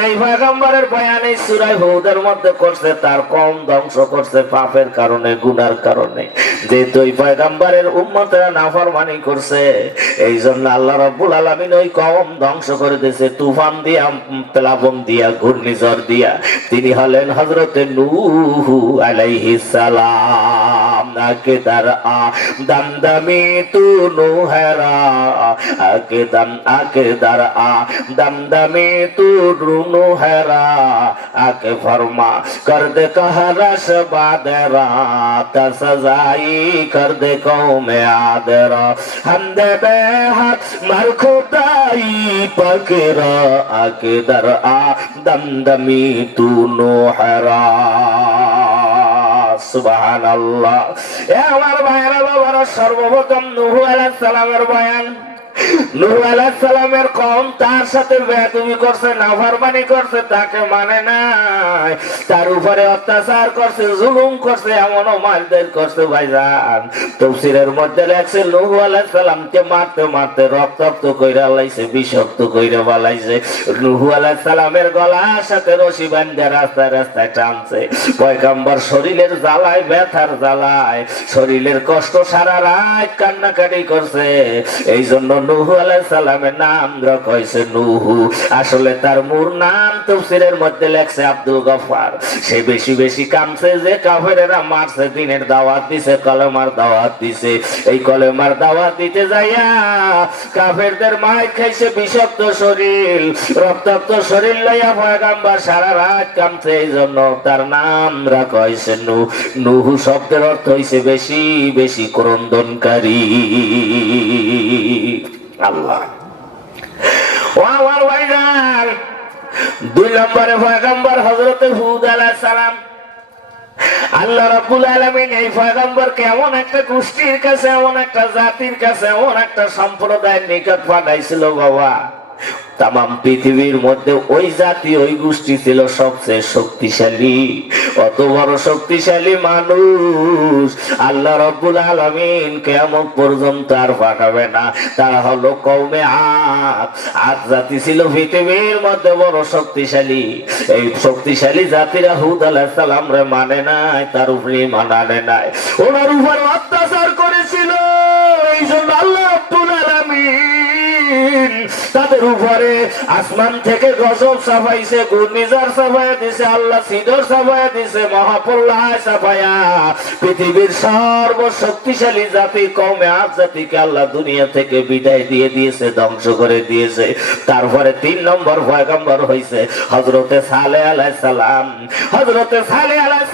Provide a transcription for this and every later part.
যেই পয়গম্বরের বয়ান এই সূরা হুদের মধ্যে করছে তার কম ধ্বংস করছে পাপের কারণে, গুনার কারণে। যে দুই পয়গম্বরের উম্মতেরা নাফরমানি করছে, এই জন্য আল্লাহ রাব্বুল আলামিন ওই কওম ধ্বংস করে দিয়েছে তুফান দিয়া, প্লাবন দিয়া, ঘূর্ণিঝড় দিয়া। তিনি হলেন হযরতে নূহ আলাইহিস সালাম। আকেদার দামদামি তু নুহেরা, আকেদার দামদামি তু নুহেরা, আকে ফরমা কর দে कहरस बादरा तसजाई कर दे कौमे आदरा हमदे बेहद मरखुदाई पकरा आके दर आ दमदमी तू नोहरा। सुबहानाल्लाह। এ আমার ভাইরা বাবারা, সর্বপ্রথম নূহ আলাইহিস সালামের বয়ান। নূহ আলাইহিস সালামের কওম তার সাথে বেয়াদবি করছে, নাফরমানি করছে, তাকে মানে নাই, তার উপরে অত্যাচার করছে, জুলুম করছে, এমনও মারধর করছে। ভাইজান তাফসীরের মধ্যে লেখছে নূহ আলাইহিস সালামকে মারতে মারতে রক্তাক্ত কইরা লাইছে, বিষাক্ত কইরা বালাইছে। নূহ আলাইহিস সালামের গলার সাথে রশি বাঁধা রাস্তায় রাস্তায় টানছে। পয়গম্বর শরীরের জ্বালায়, ব্যথার জ্বালায়, শরীরের কষ্ট সারা রাত কান্নাকাটি করছে। এই জন্য নূহ আলাইহিস সালামের নাম রাখা হয়েছে নূহ। আসলে তার মূল নাম তাফসীরের মধ্যে লেখছে আব্দুল গফফার। সে বেশি বেশি কামছে যে কাফেরেরা মারছে, দিনের দাওয়াত দিছে, কলেমার দাওয়াত দিছে। এই কলেমার দাওয়াত দিতে যাইয়া কাফেরদের মার খাইছে, বিষাক্ত শরীর, রক্তাক্ত শরীর লইয়া পয়গম্বর সারা রাত কামছে। এই জন্য তার নাম রাখা হয়েছে নূহ। নূহ শব্দের অর্থ হইছে বেশি বেশি ক্রন্দনকারী। আল্লাহ ও আমার ভাইজান, 2 নম্বরে পয়গম্বর হযরতে হুদ আলাইহিস সালাম। আল্লাহ রাব্বুল আলামিন এই পয়গম্বরকে এমন একটা গোষ্ঠীর কাছে, এমন একটা জাতির কাছে, এমন একটা সম্প্রদায়ের নিকট পাঠাইছিল বাবা, তামাম পৃথিবীর মধ্যে ওই জাতি, ওই গোষ্ঠী ছিল সবচেয়ে শক্তিশালী। অত বড় শক্তিশালী মানুষ আল্লাহ রাব্বুল আলামিন কিয়ামত পর্যন্ত আর পাঠাবে না। তারা হলো কওমে আদ। আদ জাতি ছিল পৃথিবীর মধ্যে বড় শক্তিশালী। এই শক্তিশালী জাতিরা হুদ আলাইহিস সালাম রে মানে নাই, তার উপরে ঈমান আনে নাই, ওনার উপর অত্যাচার করেছিল। এই জন্য আল্লাহ রাব্বুল আলামিন তাদের উপরে আসমান থেকে গজব চাপাইছে, ঘূর্ণিঝড় চাপাইয়া দিছে, আল্লাহ সিডর চাপাইয়া দিছে, মহাপ্রলয় চাপাইয়া পৃথিবীর সর্বশক্তিশালী জাতি কওমে আদ জাতিকে আল্লাহ দুনিয়া থেকে বিদায় দিয়ে দিয়েছে, ধ্বংস করে দিয়েছে। তারপরে 3 নম্বর পয়গম্বর হইছে হযরতে সালেহ আলাইহিস সালাম। হযরতে সালেহ আলাইহিস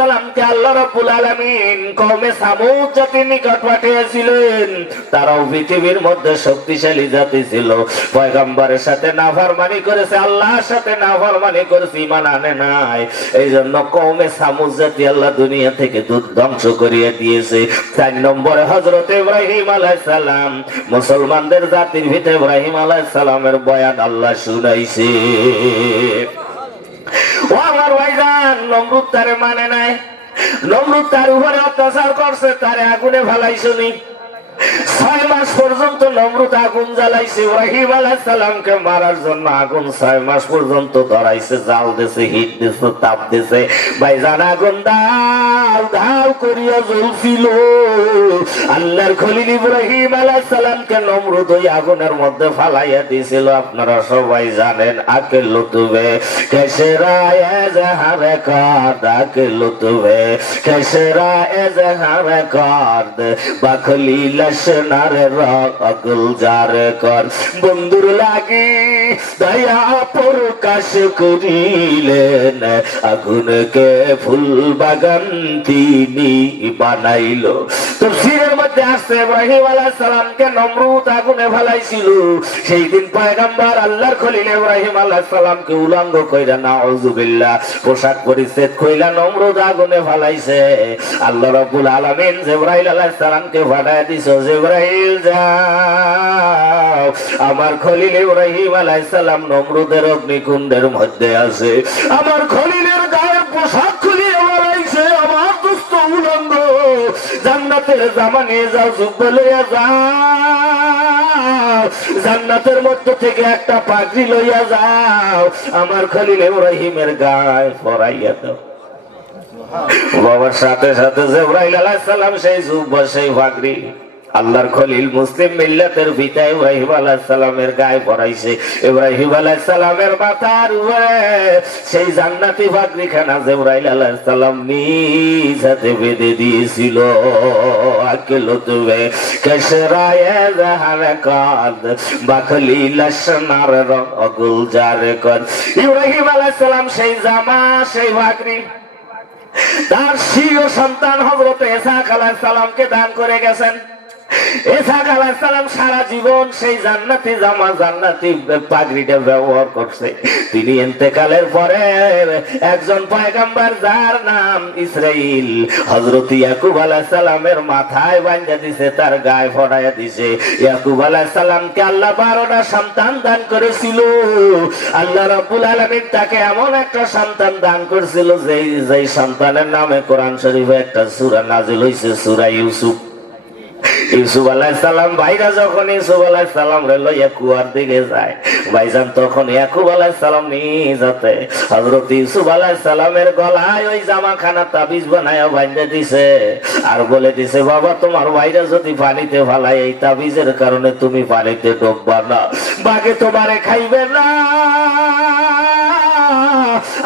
সালামকে আল্লাহ রাব্বুল আলামিন কওমে সামুদ জাতির নিকট পাঠিয়েছিলেন। তারাও পৃথিবীর মধ্যে শক্তিশালী জাতি ছিল। পয়গম্বরের সাথে নাফরমানি করেছে, আল্লাহর সাথে নাফরমানি করেছে, ঈমান আনে নাই। এই জন্য কওমে সামুদ জাতি আল্লাহ দুনিয়া থেকে ধ্বংস করিয়ে দিয়েছে। 4 নম্বরে হযরতে ইব্রাহিম আলাইহিস সালাম। মুসলমানদের জাতির ভিতরে ইব্রাহিম আলাইহিস সালামের বয়ান আল্লাহ শুনাইছে। ও আমার ভাইজান, নমরুদ তারে মানে নাই, নমরুদ তার উপরে অত্যাচার করছে, তারে আগুনে ফেলাইছনি। 6 মাস পর্যন্ত নমরুদ আগুন জ্বালাইছে ইব্রাহিম আলাইহিস সালামকে মারার জন্য। আগুন 6 মাস পর্যন্ত ধরাইছে, জাল দিছে, হিট দিছে, তাপ দিছে। ভাইজান আগুন দাও দাও করিয়া জ্বলছিল। আল্লাহর খলিল ইব্রাহিম আলাইহিস সালামকে নমরুদ ওই আগুনের মধ্যে ফালাইয়া দিয়েছিল। আপনারা সবাই জানেন আকে লুতুবে কেসেরা এজহারে কাদ, আকে লুতুবে কেসেরা এজহারে কাদ, বাখলিল নারে রাগুল জারে কর। বন্ধুর লাগি দয়া প্রকাশ করিলেন, আগুনকে ফুল বাগান তিনি বানাইল। তাফসীরের মধ্যে আসছে ইব্রাহিম আলাইহিস সালামকে নমরুদ আগুনে ফেলাইছিল। সেই দিন পয়গম্বর আল্লাহর খলিল ইব্রাহিম আলাইহিস সালামকে উলঙ্গ কইরা, নাউযুবিল্লাহ, পোশাক পরিচ্ছদ কইরা নমরুদ আগুনে ফেলাইছে। আল্লাহ রাব্বুল আলামিন জিবরাইল আলাইহিস সালামকে পাঠায় দিছে, জিবরাইল যাও, আমার খলিল ইব্রাহিম আলাইহিস সালাম নমরুদের অগ্নিকুণ্ডের মধ্যে আছে। আমার খলিলের গায়ের পোশাক খুলিয়ে ফেলাইছে, আমার দুস্থ উলঙ্গ। জান্নাতের জামা নিয়ে যাও, যুদ্ধ লইয়া যাও। জান্নাতের মধ্যে থেকে একটা পাগড়ি লইয়া যাও, আমার খলিল ইব্রাহিমের গায়ে পরাইয়া দাও। বাবার সাথে সাথে জিবরাইল আলাইহিস সালাম সেই জুব্বা সেই পাগড়ি আল্লাহর খলিল মুসলিম মিল্লাতের পিতা ইব্রাহিম আলাইহিস সালামের গায়ে পরাইছে। ইব্রাহিম আলাইহিস সালামের মাথার উপরে সেই জান্নাতি পাগড়িখানা জিবরাইল আলাইহিস সালাম নিজ হাতে বেঁধে দিয়েছিল। আকেলো তুবে কশরায়ে জাহারে কাদ বাখলিল আসনার রগুল জারে কর। ইব্রাহিম আলাইহিস সালাম সেই জামা সেই পাগড়ি তার স্ত্রী সন্তান হযরত ইসহাক আলাইহিস সালামকে দান করে গেছেন। ইসহাক আলাইহিস সালাম সারা জীবন সেই জান্নাতি জামা জান্নাতি পাগড়িটা ব্যবহার করছে। তিনি ইন্তেকালের পরে একজন পয়গম্বর যার নাম ইসরাইল হযরত ইয়াকুব আলাইহিস সালামের মাথায় বাঁধা দিয়েছে, তার গায়ে পরাইয়া দিয়েছে। ইয়াকুব আলাইহিস সালামকে আল্লাহ 12টা সন্তান দান করেছিল। আল্লাহ রাব্বুল আলামিন তাকে এমন একটা সন্তান দান করেছিল যেই সন্তানের নামে কোরআন শরীফে একটা সূরা নাযিল হয়েছে, সূরা ইউসুফ। ইউসুফ আলাইহিস সালাম ভাইরা যখন ইউসুফ আলাইহিস সালাম রে লইয়া কুয়ার দিকে যায়, ভাইজান তখন ইয়াকুব আলাইহিস সালাম নিজাতে হযরত ইউসুফ আলাইহিস সালামের গলায় ওই জামাখানা তাবিজ বানায়া বাঁধে দিছে, আর বলে দিছে, বাবা তোমার ভাইরা যদি পানিতে ফালায় এই তাবিজের কারণে তুমি পানিতে ডুববা না, বাঘে তোমারে খাইবে না,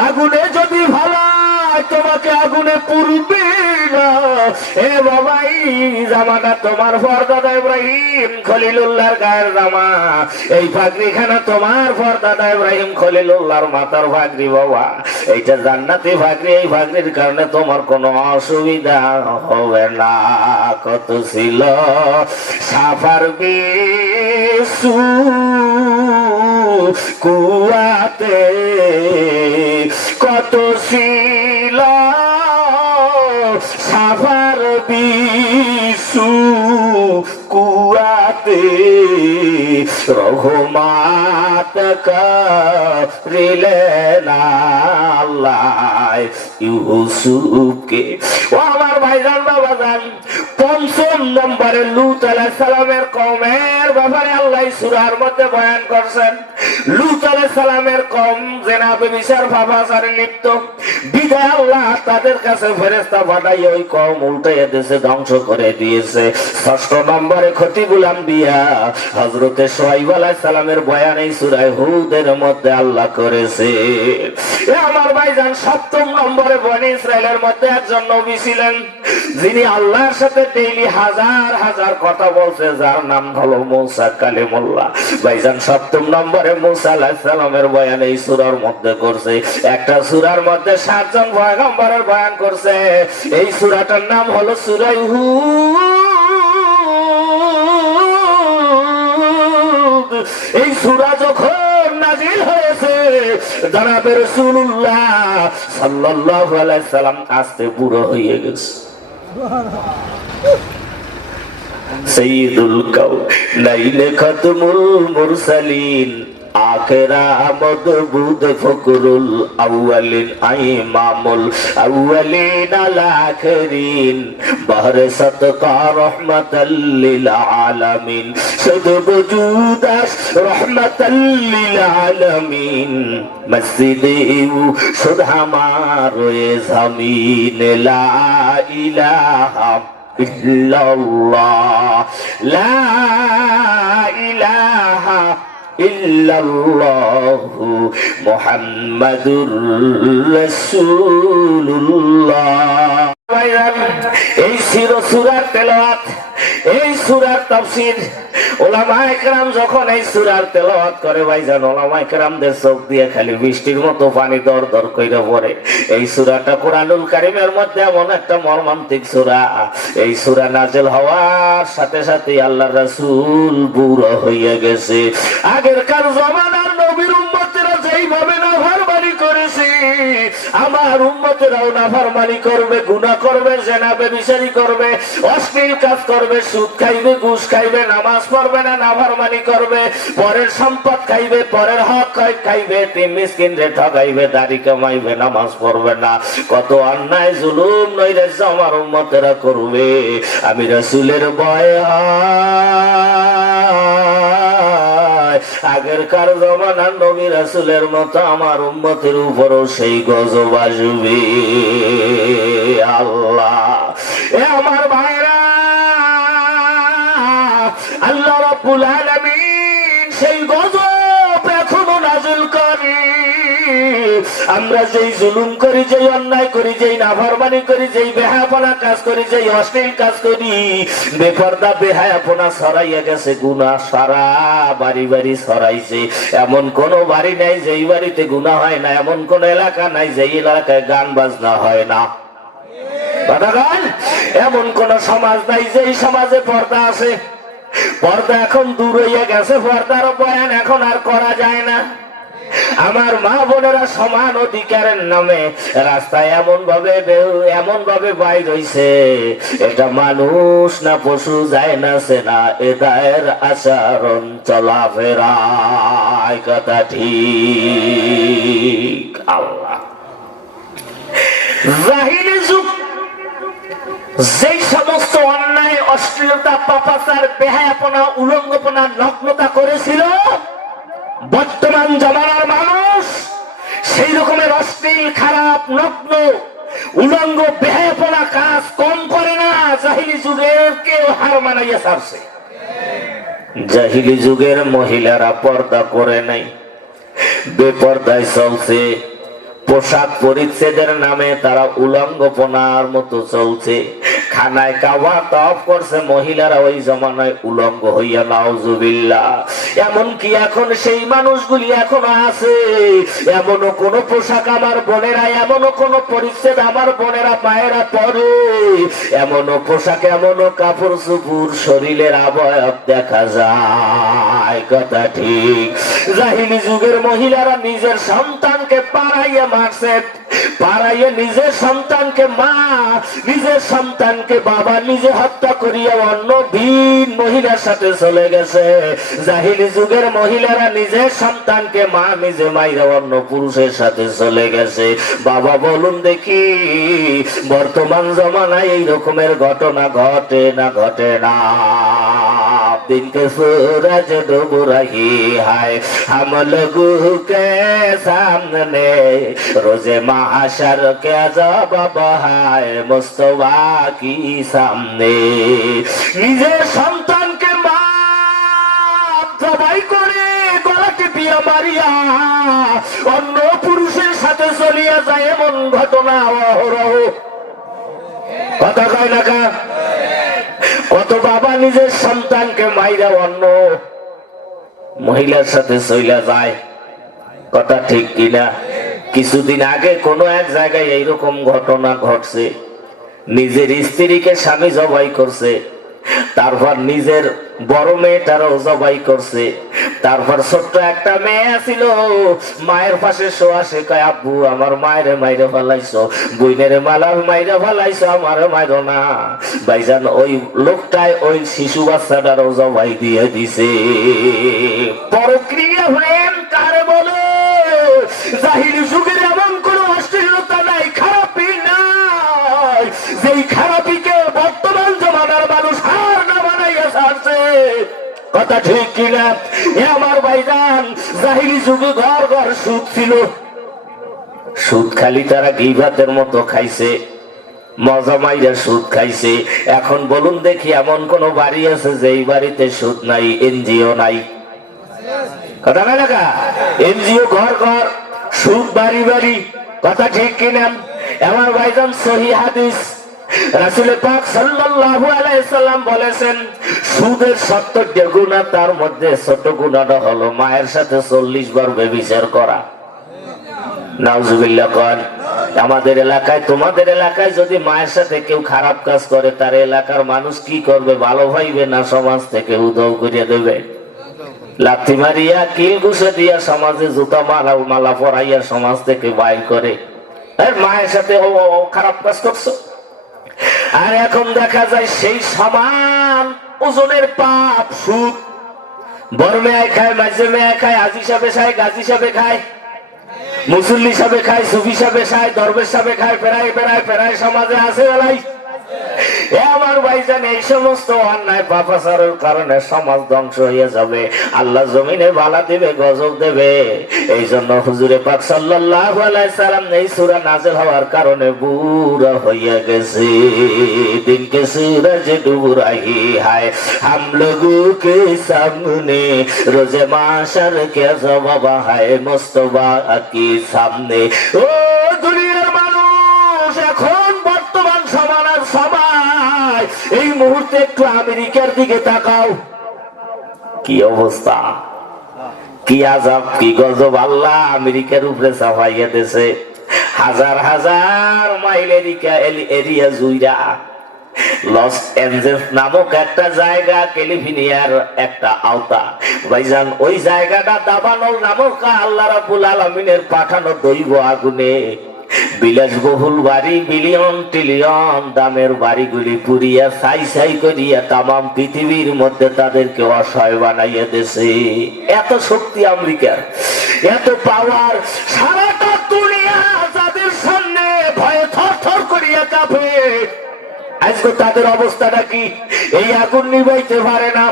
আগুনে যদি ফালায় তোমাকে আগুনে পুড়বে না। এ বাবা এই জামাটা তোমার পরদাদা ইব্রাহিম খলিলুল্লাহর গায়ের জামা, এই পাগড়িখানা তোমার পরদাদা ইব্রাহিম খলিলুল্লাহর মাথার পাগড়ি। বাবা এইটা জান্নাতি পাগড়ি, এই পাগড়ির কারণে তোমার কোনো অসুবিধা হবে না। কত ছিল সাফার বিশু কুয়াতে, কত ছিল সাফার বিশু কুয়াতে, রহমাত করিলেন আল্লাহ ইউসুফকে। ও আমার ভাইজান বাবাজান, ৫ম নম্বরে লূত আলাইহিস সালামের কওমের ব্যাপারে আল্লাহ সূরার মধ্যে বয়ান করছেন। লূত আলাইহিস সালামের কওম জেনাবে বিচার পাপাচারে লিপ্ত, বিদায় আল্লাহ তাদের কাছে ফেরেশতা পাঠাইয়া ওই কওম উল্টাইয়া দিয়েছে, ধ্বংস করে দিয়েছে। ৬ষ্ঠ নম্বরে খতিবুল আম্বিয়া হযরতে শুআয়ব আলাইহিস সালামের বয়ান এই সূরা হুদের মধ্যে আল্লাহ করেছে। এ আমার ভাইজান, ৭ম নম্বরে বনি ইসরাইলের মধ্যে একজন নবী ছিলেন যিনি আল্লাহর সাথে ডেইলি হাজার হাজার কথা বলছে, যার নাম হলো মূসা কালিমুল্লাহ। ভাইজান ৭ম নম্বরে মূসা আলাইহিস সালামের বয়ান এই সূরার মধ্যে করছে। একটা সূরার মধ্যে ৭ জন পয়গম্বরের বয়ান করছে। এই সূরাটার নাম হলো সূরা হুদ। এই সূরা যখন নাযিল হয়েছে, জনাবে রাসূলুল্লাহ সাল্লাল্লাহু আলাইহি সাল্লাম আস্তে বুড়ো হয়ে গেছে। সৈয়দুল কাউনাইন খাতমুল মুরসালিন আখেরা মদবুদ ফকরুল আউয়ালিন ইমামুল আউয়ালিন আল আখিরিন বাহরে সদকা রহমাতাল লিল আলামিন শুধু বজুদাস রহমাতাল লিল আলামিন মসজিদে শুধু আমারে জমিন লা ইলাহা ইল্লাল্লাহ লা ইলাহা ইল্লাল্লাহু মুহাম্মাদুর রাসূলুল্লাহ। এই ছিল সূরার তেলাওয়াত, এই সূরার তাফসীর। উলামায়ে কেরাম যখন এই সূরার তেলাওয়াত করে ভাইজান, উলামায়ে কেরামদের চোখ দিয়ে খালি বৃষ্টির মতো পানি দর দর কইরা পড়ে। এই সূরাটা কোরআনুল কারীমের মধ্যে এমন একটা মর্মান্তিক সূরা। এই সূরা নাযিল হওয়ার সাথে সাথে আল্লাহর রাসূল বুড়ো হইয়া গেছে। আগেরকার জমানার নবীর উম্মতেরা যেইভাবে নাফরমানি করেছে, আমার উম্মতেরাও নাফরমানি করবে, গুনাহ করবে, জিনা ব্যভিচারী করবে, অশ্লীল কাজ করবে, সুদ খাইবে, ঘুষ খাইবে, নামাজ পড়বে না, নাফরমানি করবে, পরের সম্পদ খাইবে, পরের হক খাইবে, তিন মিসকিনরে ঠকাইবে, দাড়ি কামাইবে, নামাজ পড়বে না। কত অন্যায় জুলুম নৈরাজ্য আমার উম্মতেরা করবে। আমি রাসূলের ভয়ে আগেরকার জমানার নবী রাসূলের মতো আমার উম্মতের উপরও সেই গজব আসবে। আল্লাহ, এ আমার ভাইরা, আল্লাহ রাব্বুল আলামিন সেই গজব এখনো নাযিল করে। আমরা যেই জুলুম করি, যেই অন্যায় করি, যেই নাফরমানি করি, যেই বেহায়াপনা কাজ করি, যেই অশ্লীল কাজ করি, বেপরদা বেহায়াপনা ছড়াইয়া গেছে, গুনাহ সারা বাড়ি বাড়ি ছড়াইছে। এমন কোন বাড়ি নাই যেই বাড়িতে গুনাহ হয় না, এমন কোন এলাকা নাই যেই এলাকায় গান বাজনা হয় না। এমন কোন সমাজ নাই যেই সমাজে পর্দা আছে। পর্দা এখন দূর হইয়া গেছে, পর্দার বয়ান এখন আর করা যায় না। আমার মা বোনেরা সমান অধিকারের নামে রাস্তায় এমন ভাবে বাইর হইছে, এটা মানুষ না পশু, যায় না সেনা, এদের আচরণ চলাফেরা কথা ঠিক। আল্লাহ, জাহিলি যুগ যেই সমস্ত অন্যায়, অশ্লীলতা, পাপাচার, বেহায়াপনা, উলঙ্গপনা, নগ্নতা করেছিল, বর্তমান জামানার মানুষ সেই রকমের অশ্লীল, খারাপ, নগ্ন, উলঙ্গ, বেহায়াপনা কাজ কম করে না। জাহিলি যুগের কেউ হার মানাইয়া ছাড়ছে। জাহিলি যুগের মহিলারা পর্দা করে নাই, বেপর্দায় চলছে। পোশাক পরিচ্ছেদের নামে তারা উলঙ্গপনার মতো চলছে। খানায় কাওয়া তফ করছে মহিলারা ওই জমানায় উলঙ্গ হইয়া, নাউজুবিল্লাহ। এমনকি এখন সেই মানুষগুলি এখনো আছে। এমনও কোন পোশাক আমার বোনেরা, এমনও কোন পরিচ্ছেদ আমার বোনেরা মায়েরা পরে, এমনও পোশাক, এমনও কাপড় চুপুর, শরীরের অবয়ব দেখা যায় কথা ঠিক। জাহিলি যুগের মহিলারা নিজের সন্তানকে পাড়াইয়া মারছে, পাড়াইয়া নিজের সন্তানকে মা, নিজের সন্তানকে বাবা নিজে হত্যা করিয়া অন্য ভিন মহিলার সাথে চলে গেছে। জাহিলি যুগের মহিলারা নিজের সন্তানকে মা, নিজে মাইরা অন্য পুরুষের সাথে চলে গেছে। বাবা বলুন দেখি, বর্তমান জমানায় এই রকমের ঘটনা ঘটে না? ঘটে না। दिन के सूरज डूब रही है हम लोगों के सामने, रोजे mahshar के अज़ाब है मुस्तफा की सामने। নিজের সন্তানকে মা জবাই করে গলা টিপিয়া মারিয়া অন্য পুরুষের সাথে চলিয়া যায়, এমন ঘটনা অহরহ। কথা কয় না কা? কত বাবা নিজের সন্তানকে মাইরা অন্য মহিলার সাথে চইলা যায়, কথা ঠিক কিনা? কিছুদিন আগে কোন এক জায়গায় এইরকম ঘটনা ঘটছে। নিজের স্ত্রীকে স্বামী জবাই করছে, তারপর নিজের বড় মেয়েটারও জবাই করছে। তারপর ছোট্ট একটা মেয়ে ছিল, মায়ের পাশে শোয়া, সে কয় আব্বু আমার মায়েরে মাইরে ফেলাইছো, বইনেরে মালার মাইরে ফেলাইছো, আমার মাইরো না। ভাইজান ওই লোকটাই ওই শিশু বাচ্চাটারও জবাই দিয়ে দিছে। পরক্রিয়া প্রেম কারে বলে? জাহিলি যুগের এমন কোন অশ্লীলতা নাই, খারাপি নাই, যেই খারাপিকে বর্তমান জমানার মানুষ হার না বানাইয়া ছাড়ছে। কথা ঠিক কিনা? আমার ভাইজান, জাহিলি যুগে ঘর ঘর সুদ ছিল। সুদ খালি তারা গীবাতের মতো খাইছে, মজা মাইরা সুদ খাইছে। এখন বলুন দেখি, এমন কোন বাড়ি আছে যেই বাড়িতে সুদ নাই, এনজিও নাই? কথা না লাগা? এনজিও ঘর ঘর, সুদ বাড়ি বাড়ি। কথা ঠিক কিনা? আমার ভাইজান, সহিহ হাদিস, রাসূল পাক সাল্লাল্লাহু আলাইহি সাল্লাম বলেছেন, সুদের 70টা গুনাহ, তার মধ্যে ছোট গুনাহটা হলো মায়ের সাথে 40 বার ব্যভিচার করা। নাউজুবিল্লাহ। কোন আমাদের এলাকায়, তোমাদের এলাকায় যদি মায়ের সাথে কেউ খারাপ কাজ করে, তার এলাকার মানুষ কি করবে? ভালো ভাইবে না সমাজ থেকে উধাও করে দেবে? লাথি মারিয়া, কিল ঘুষে দিয়া, সমাজে জুতা মালা পরাইয়া সমাজ থেকে বাইর করে। মায়ের সাথে খারাপ কাজ করছো। আর এখন দেখা যায় সেই সমান ওজনের পাপ সুদ। বড় মেয়ে খায়, মাঝে মেয়ে খায়, হাজী সাহেবে খায়, গাজী সাহেবে খায়, মুসল্লি সাহেবে খায়, সুফি সাহেবে খায়, দরবেশ সাহেবে খায়, প্রায় সমাজে আছে বেলাই। আমার ভাইজান, এই সমস্ত অন্যায় পাপাচারের কারণে সমাজ ধ্বংস হয়ে যাবে, আল্লাহ জমিনে বালা দেবে, গজব দেবে। এই জন্য হুজুরে পাক সাল্লাল্লাহু আলাইহি সাল্লাম এই সূরা নাযিল হওয়ার কারণে বুড়া হইয়া গেছে। দিন কে सूरज डूब रही है हम लोगों के सामने, रोजे माशर के जवाब है मुस्तफा के सामने। ও দুনিয়ার মানুষ, এখন বর্তমান সমাজের সবাই এই মুহূর্তে একটু আমেরিকার দিকে তাকাও, কি অবস্থা, কি আযাব, কি গজব আল্লাহ আমেরিকার উপরে চাপাইয়া দিয়েছে। হাজার হাজার মাইল এরিয়া জুইরা লস এঞ্জেলস নামক একটা জায়গা, ক্যালিফোর্নিয়ার একটা আওতা ভাইজান, ওই জায়গাটা দাবানল নামক আল্লাহ রাব্বুল আলামিনের পাঠানো দৈব আগুনে বিলাসবহুল বাড়ি, বিলিয়ন ট্রিলিয়ন দামের বাড়িগুলি পুড়িয়া ছাই ছাই করিয়া তামাম পৃথিবীর মধ্যে তাদেরকে অসহায় বানাইয়া দিয়েছে। এত শক্তি আমেরিকার, এত পাওয়ার, সারাটা দুনিয়া যাদের সামনে ভয়ে থর থর করিয়া কাঁপে। আজকে তাদের অবস্থাটা কি? এই আগুন নিভাইতে পারে না।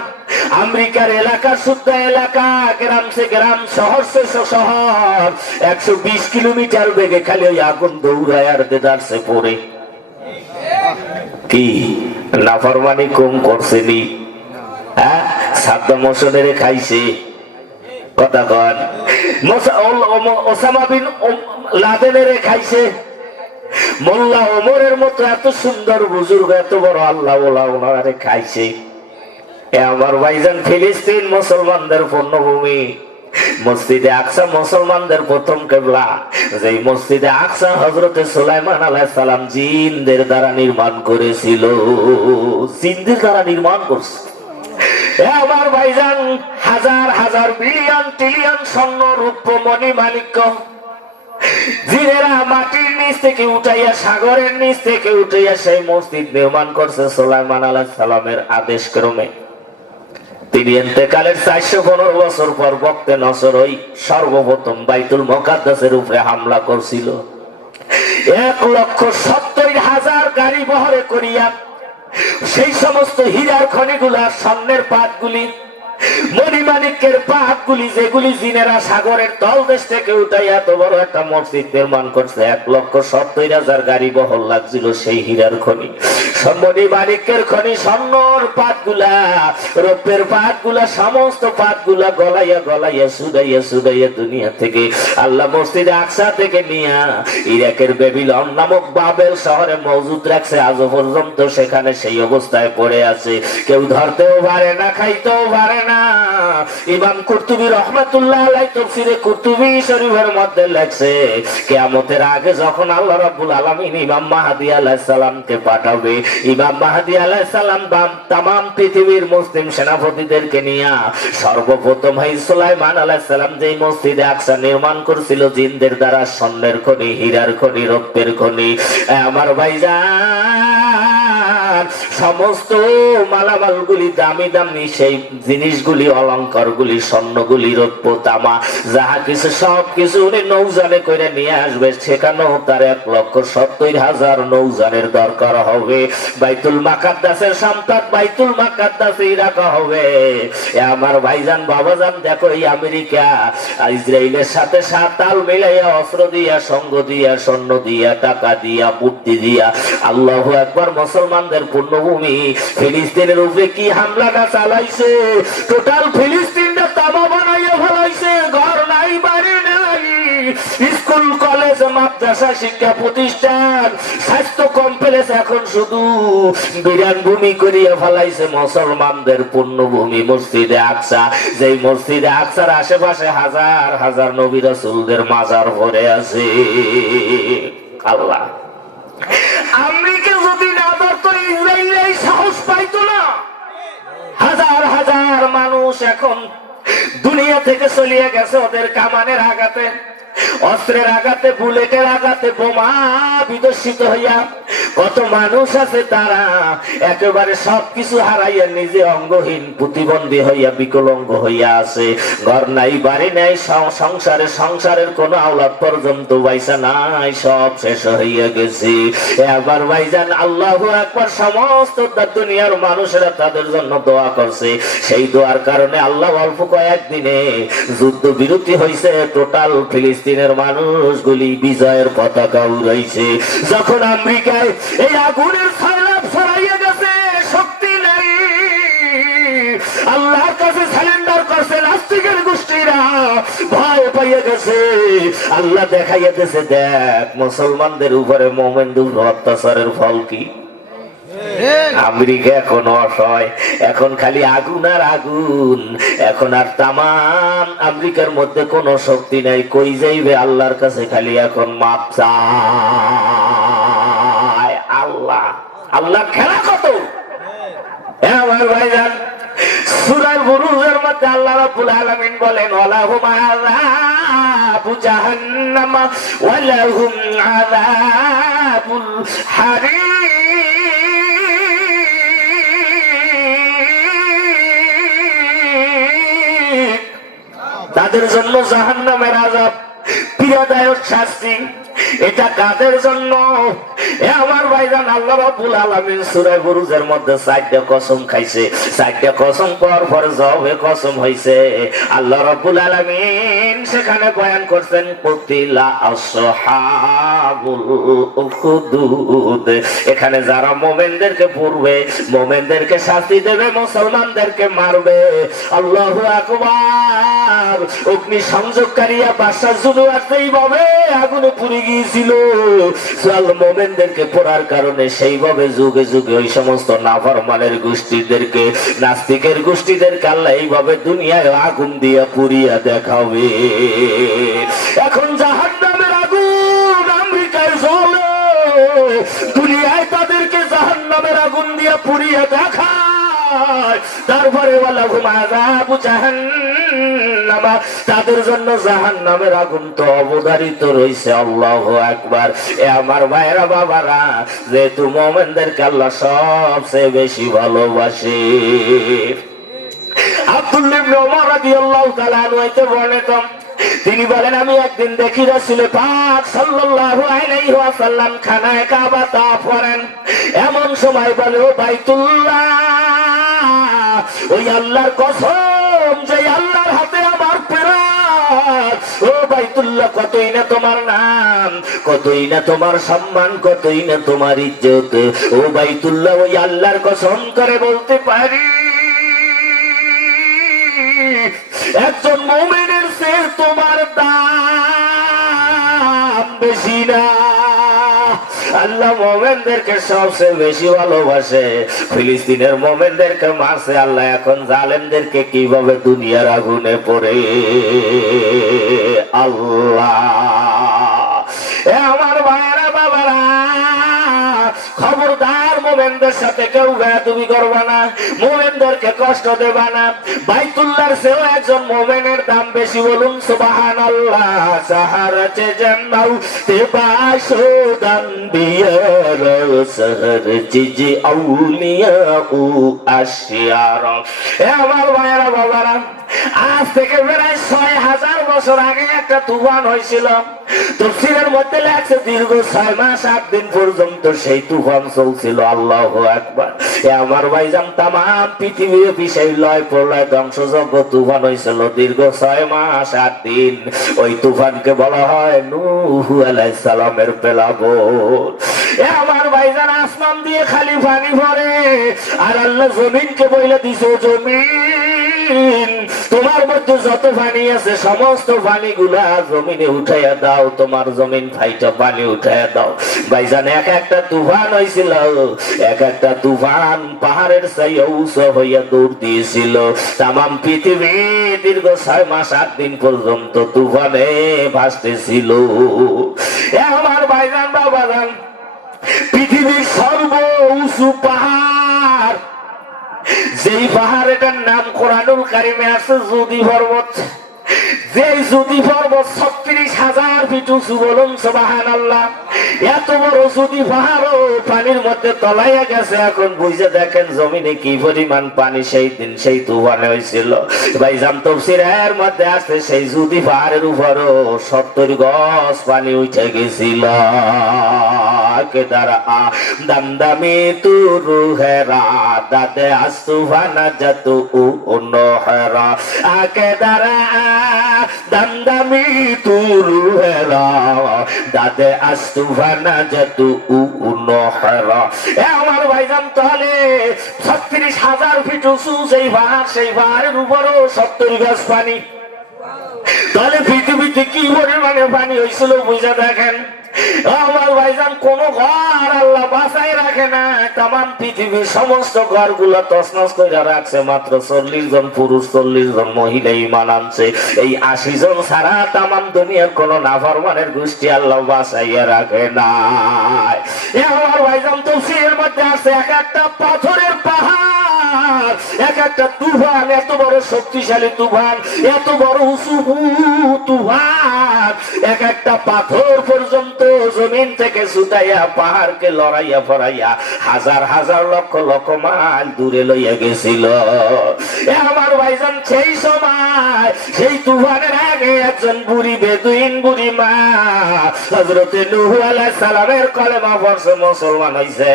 আমেরিকার এলাকা শুদ্ধ এলাকা, গ্রাম সে গ্রাম, শহর সে শহর, 120 কিলোমিটার বেগে খালি ওই আগুন দৌড়ায় আর দেদারসে পড়ে। কি নাফরমানি কম করছেনি? হ্যাঁ, সাদ্দাম হোসেনের খাইছে, কথা কন। ওসামা বিন লাদেনের খাইছে, মোল্লা ওমরের মতো এত সুন্দর বুজুর্গ, এত বড় আল্লাহ ওনারে খাইছে। আমার ভাইজান, ফিলিস্তিন মুসলমানদের পূর্ণভূমি, মসজিদে আকসা মুসলমানদের প্রথম কিবলা। যে মসজিদে আকসা হযরতে সুলাইমান আলাইহিস সালাম জিনদের দ্বারা নির্মাণ করেছিল, জিনদের দ্বারা নির্মাণ করছে। আমার ভাইজান, হাজার হাজার বিলিয়ন ট্রিলিয়ন স্বর্ণ রূপ্য মণি মাণিক্য জিনেরা মাটির নিচ থেকে উঠাইয়া, সাগরের নিচ থেকে উঠাইয়া সেই মসজিদ নির্মাণ করছে সুলাইমান আলাইহিস সালামের আদেশ ক্রমে। তিনি ইন্তেকালের 415 বছর পর বক্তে নসর ওই সর্বপ্রথম বাইতুল মুকাদ্দাসের উপরে হামলা করছিল। 1,70,000 গাড়ি বহরে করিয়া সেই সমস্ত হীরার খনিগুলা, স্বর্ণের পাতগুলি, মণিমাণিক্যের পাতগুলি, যেগুলি জিনেরা সাগরের তলদেশ থেকে উঠাই এত বড় একটা মসজিদ নির্মাণ করছে। 1,70,000 গাড়ি বহর লাগছিল সেই হীরার খনি, মণিমাণিক্যের খনি, স্বর্ণর পাতগুলা, রৌপ্যের পাতগুলা, সমস্ত পাতগুলা গলাইয়া গলাইয়া সুদাইয়া সুদাইয়া দুনিয়া থেকে আল্লাহ মসজিদে আকসা থেকে নিয়া ইরাকের বেবিলন নামক বাবেল শহরে মজুদ রাখছে। আজও পর্যন্ত সেখানে সেই অবস্থায় পড়ে আছে, কেউ ধরতেও পারে না, খাইতেও পারে না। ইমাম কুরতুবী রাহমাতুল্লাহ আলাইহি তাফসীরে কুরতুবী শরীফের মধ্যে লেখছে, কিয়ামতের আগে যখন আল্লাহ রাব্বুল আলামিন ইমাম মাহদী আলাইহিস সালামকে পাঠাবে, ইমাম মাহদী আলাইহিস সালাম তামাম পৃথিবীর মুসলিম সেনাপতিদেরকে নিয়ে সর্বপ্রথম সুলাইমান আলাইহিস সালাম যেই মসজিদে আকসা নির্মাণ করেছিল জিনদের দ্বারা, স্বর্ণের খনি, হীরার খনি, রৌপ্যের খনি, আমার ভাইজান, সমস্ত মালামালগুলি, দামি দামি সেই জিনিসগুলি, অলঙ্কারগুলি, স্বর্ণগুলি, রৌপ্য, তামা, যাহা কিছু সব কিছু উনি নৌজানে করে নিয়ে আসবে। সেখানেও তার 1,70,000 নৌজানের দরকার হবে। বাইতুল মুকাদ্দাসের সম্পদ বাইতুল মুকাদ্দাসেই রাখা হবে। আমার ভাইজান, বাবাজান, দেখো এই আমেরিকা ইসরায়েলের সাথে তাল মিলাইয়া, অস্ত্র দিয়া, সঙ্গ দিয়া, স্বর্ণ দিয়া, টাকা দিয়া, বুদ্ধি দিয়া, আল্লাহু আকবার, মুসলমানদের পূর্ণভূমি ফিলিস্তিনের উপরে কি হামলাটা চালাইছে। টোটাল ফিলিস্তিনটা তামা বানাইয়া ফেলাইছে, ঘর নাই, বাড়ি নাই, স্কুল, কলেজ, মাদ্রাসা, শিক্ষা প্রতিষ্ঠান, স্বাস্থ্য কমপ্লেক্স এখন শুধু বিরান ভূমি করিয়া ফেলাইছে। মুসলমানদের পূর্ণভূমি মসজিদে আকসা, যেই মসজিদে আকসার আশেপাশে হাজার হাজার নবী রাসূলদের মাজার ভরে আছে। আল্লাহ, আমেরিকা যদি না ধরতো, ইসরায়েল এই সাহস পাইতো না। হাজার হাজার মানুষ এখন দুনিয়া থেকে চলিয়ে গেছে ওদের কামানের আঘাতে। অস্ত্রের আঘাতে, বুলেটের আঘাতে, বোমা বিদর্শিত হইয়া কত মানুষ আছে তারা একেবারে সবকিছু হারাইয়া নিজে অঙ্গহীন প্রতিবন্ধী হইয়া বিকলাঙ্গ হইয়া আছে। ঘর নাই, বাড়ি নাই, সংসারের কোন আওলাদ পর্যন্ত পয়সা নাই, সব শেষ হইয়া গেছে। এবার ভাইজান আল্লাহু আকবার, সমস্ত দুনিয়ার মানুষেরা তাদের জন্য দোয়া করছে। সেই দোয়ার কারণে আল্লাহ অল্প কয়েকদিনে যুদ্ধ বিরতি হয়েছে। টোটাল ফিলিস্তিনের মানুষগুলি বিজয়ের পতাকা উড়াইছে। যখন আমেরিকায় এই আগুনের সয়লাব ছড়াইয়া গেছে, শক্তি নেই, আল্লাহর কাছে সারেন্ডার করছে নাস্তিকের গোষ্ঠীরা, ভয় পাইয়া গেছে। আল্লাহ দেখাইয়া দিয়েছে, দেখ মুসলমানদের উপরে মোমেনদের অত্যাচারের ফল কি। আমেরিকা এখন অসহায়, এখন খালি আগুন আর আগুন, এখন আর তামাম আমেরিকার মধ্যে কোন শক্তি নাই। কই যাইবে আল্লাহর কাছে, খালি এখন মাপ চায়। আল্লাহ খেলা কত। আমার ভাইজান, সূরা বুরুজের মধ্যে আল্লাহ রাব্বুল আলামিন বলেন, ওয়ালাহুম আযাবু জাহান্নাম ওয়ালাহুম আযাবুল হারিক। তাদের জন্য জাহান্নামের আযাব, পীড়াদায়ক শাস্তি। এটা কাদের জন্য? আমার ভাইজান, আল্লাহ রাব্বুল আলামিন সূরা বুরুজের মধ্যে 4টা কসম খাইছে। 4টা কসম পর জবে কসম হইছে। আল্লাহ রাব্বুল আলামিন সেখানে বয়ান করছেন, কুতিলা আসহাবুল উখদুদ। এখানে যারা মুমিনদেরকে পূর্বে মুমিনদেরকে শাস্তি দেবে, মুসলমানদেরকে মারবে। আল্লাহু আকবার। অগ্নি সংযোগকারীরা বাদশা জুলুয়াত এইভাবে আগুনে পুড়ে গিয়েছিল। মুমিনদেরকে পড়ার কারণে সেইভাবে যুগে যুগে ওই সমস্ত নাফরমানের গোষ্ঠীদেরকে, নাস্তিকের গোষ্ঠীদেরকে আল্লাহ এইভাবে দুনিয়ায় আগুন দিয়া পুড়িয়া দেখাবে। এখন জাহান্নামের আগুন আমেরিকায় জ্বলে, দুনিয়ায় তাদেরকে জাহান্নামের আগুন দিয়া পুড়িয়া দেখায়। তারপরে ওয়ালাহুম আযাবু জাহান্নাম, তাদের জন্য জাহান্নামের আগুন তো অবধারিত রয়েছে। আল্লাহু আকবার। এ আমার ভাইরা বাবারা, যেহেতু মুমিনদেরকে আল্লাহ সবচেয়ে বেশি ভালোবাসে। আব্দুল্লাহ ইবনে ওমর রাদিয়াল্লাহু তাআলা আনহু হইতে বর্ণিত, তিনি বলেন, আমি একদিন দেখি রাসূল পাক সাল্লাল্লাহু আলাইহি ওয়াসাল্লাম খানায় কাবা তাওয়াফ করেন। এমন সময় বলে, ও বাইতুল্লাহ, ওই আল্লাহর কসম, যে আল্লাহর হাতে আমার প্রাণ, ও বাইতুল্লাহ, কতই না তোমার নাম, কতই না তোমার সম্মান, কতই না তোমার ইজ্জত। ও বাইতুল্লাহ, ওই আল্লাহর কসম করে বলতে পারি, একজন মুমিনের চেয়ে তোমার দাম বেশি না। আল্লাহ মুমিনদেরকে সবচেয়ে বেশি ভালোবাসে। ফিলিস্তিনের মুমিনদেরকে মারছে আল্লাহ, এখন জালেমদেরকে কিভাবে দুনিয়ার আগুনে পড়ে। আল্লাহ। এ আমার ভাইয়েরা বাবারা, খবরদার মুমিনদের সাথে কেউ বেয়াদবি করবা না, মুমিনদেরকে কষ্ট দেবা না। বাইতুল্লাহর চেয়েও একজন মুমিনের দাম বেশি। বলুন সুবহানাল্লাহ। সাহারাতে জান্নাউ তেবাশুদান বিয়ার সাহার জিজি আউলিয়া ও আশিয়ার। এ আমার ভাইয়েরা বাবারা, আজ থেকে প্রায় ৬০০০ বছর আগে একটা তুফান হয়েছিল। তাফসীরের মধ্যে লেখছে দীর্ঘ ৬ মাস ৮ দিন পর্যন্ত সেই তুফান চলছিল। আল্লাহু আকবার। এ আমার ভাইজান, তামাম পৃথিবীর বিষয় লয় প্রলয় ধ্বংসযজ্ঞ তুফান হয়েছিল দীর্ঘ ৬ মাস ৮ দিন। ওই তুফানকে বলা হয় নূহ আলাইহিস সালামের প্লাবন। এ আমার ভাইজান, আসমান দিয়ে খালি পানি পড়ে, আর আল্লাহ জমিনকে বলে দিছে, জমিন, তোমার মধ্যে যত পানি আছে সমস্ত পানি গুলা জমিনে উঠাইয়া দাও, তোমার জমিন ফাইটা পানি উঠাইয়া দাও। ভাইজান, এক একটা তুফান হয়েছিল, এক একটা তুফান পাহাড়ের চাই উঁচু হইয়া দৌড় দিয়েছিল। তামাম পৃথিবী দীর্ঘ ৬ মাস ৮ দিন পর্যন্ত তুফানে ভাসতেছিল। আমার ভাইজান বাবাজান, পৃথিবীর সর্ব উঁচু পাহাড়, যেই পাহাড়, এটার নাম কোরআনুল কারিমে আছে জুদি পর্বত। যে যদি পর্বত 36,000 ফিট উঁচু, বলুন সুবহানাল্লাহ। এত বড় যদি পাহাড়ও পানির মধ্যে তলাইয়া গেছে। এখন বুঝে দেখেন জমিনে কি পরিমাণ পানি সেই দিন সেই তুফানে হয়েছিল। ভাইজান তাফসীরের মধ্যে আছে সেই যদি পাহাড়ের উপরও 70 গজ পানি উঠে গেছিল। কেদার আ দামদামি তুরু হেরা দাদে আসুফানা জাতু উনহরা কেদার আ দামদামি তুরু হেরা দাদে আসুফানা জাতু উনহরা। আমার ভাইজান তাহলে 36,000 ফিট উঁচু সেই পাহাড়, সেই পাহাড়ের উপরও 70 গজ পানি। তাহলে পৃথিবীতে কি পরিমাণে পানি হয়েছিল বুঝা দেখেন। আমার ভাইজান কোন ঘর আল্লাহ বাঁচাই রাখে না। তাম পৃথিবীর সমস্ত ঘর গুলো তছনছ করে রাখছে। মাত্র 40 জন পুরুষ 40 জন মহিলা ঈমান আনছে। এই 80 জন ছাড়া তাম দুনিয়ার কোন নাফরমানের গোষ্ঠী আল্লাহ বাঁচাইয়া রাখে না। আমার ভাইজান তাফসীরের মধ্যে আছে এক একটা পাথরের পাহাড়, এক একটা তুফান, এত বড় শক্তিশালী তুফান, এত বড় উঁচু তুফান, এক একটা পাথর পর্যন্ত জমিন থেকে ছুটাইয়া পাহাড়কে লড়াইয়া ফরাইয়া হাজার হাজার লক্ষ লক্ষ মাইল দূরে লইয়া গেছিল। আমার ভাইজান সেই সময় সেই তুফানের আগে একজন বুড়ি বেদুইন বুড়ি মা হযরতে নূহ আলাইহিস সালামের কলেমা পড়ছে, মুসলমান হইছে।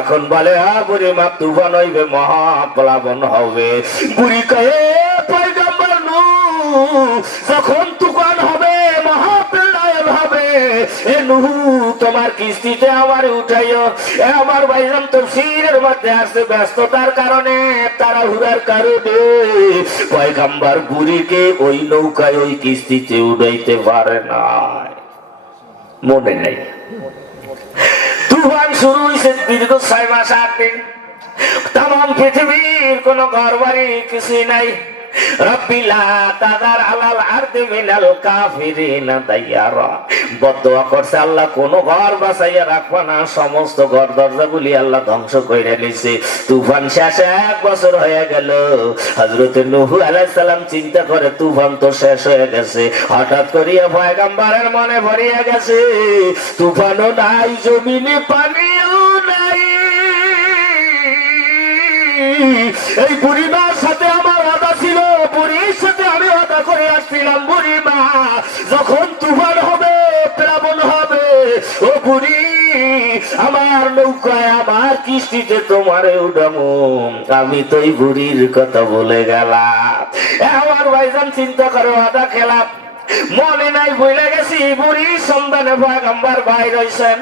এখন বলে বুড়ি মা তুফান হইবে, মহাপ্লাবন হবে। বুড়ি কয়ে পয়গম্বর নূহ যখন তুফান হবে মহাপ্লাবন হবে, এ নূহ তোমার কিস্তিতে আমার উঠাইও। আমার ভাইজান তাফসীরের মধ্যে আছে ব্যস্ততার কারণে তাড়াহুড়ার কারণে পয়গম্বর বুড়িকে ওই নৌকায় ওই কিস্তিতে উঠাইতে পারে না, মনে নাই। তুফান শুরু হয়েছে দীর্ঘ 6 মাস 8 দিন। তাম পৃথিবীর কোন ঘর বাড়ি কিছুই নাই। রব্বিলা তাদার আলাল আরদি মিনাল কাফিরিনা দাইয়ারা। বদদোয়া করছে আল্লাহ কোন ঘর বাঁচাইয়া রাখবা না, সমস্ত ঘর দরজাগুলি আল্লাহ ধ্বংস কইরা নিছে। তুফান শেষে 1 বছর হয়ে গেল। হযরত নূহ আলাইহিস সালাম চিন্তা করে তুফান তো শেষ হয়ে গেছে। হঠাৎ করিয়া পয়গম্বরের মনে পড়িয়া গেছে তুফানও নাই, জমিনে পানিও নাই। এই বুড়িমার সাথে আমার ওয়াদা ছিল, বুড়ির সাথে আমি ওয়াদা করে আসছিলাম, বুড়িমা যখন তুফান হবে প্লাবন হবে, ও বুড়ি আমার নৌকায় আমার কিস্তিতে তোমারে উঠামু। আমি তো এই বুড়ির কথা বলে গেলাম। আমার ভাইজান চিন্তা করে ওয়াদা খেলাম, মনে নাই ভুলে গেছি। বুড়ির সন্ধানে পয়গম্বর বাইর হইছেন।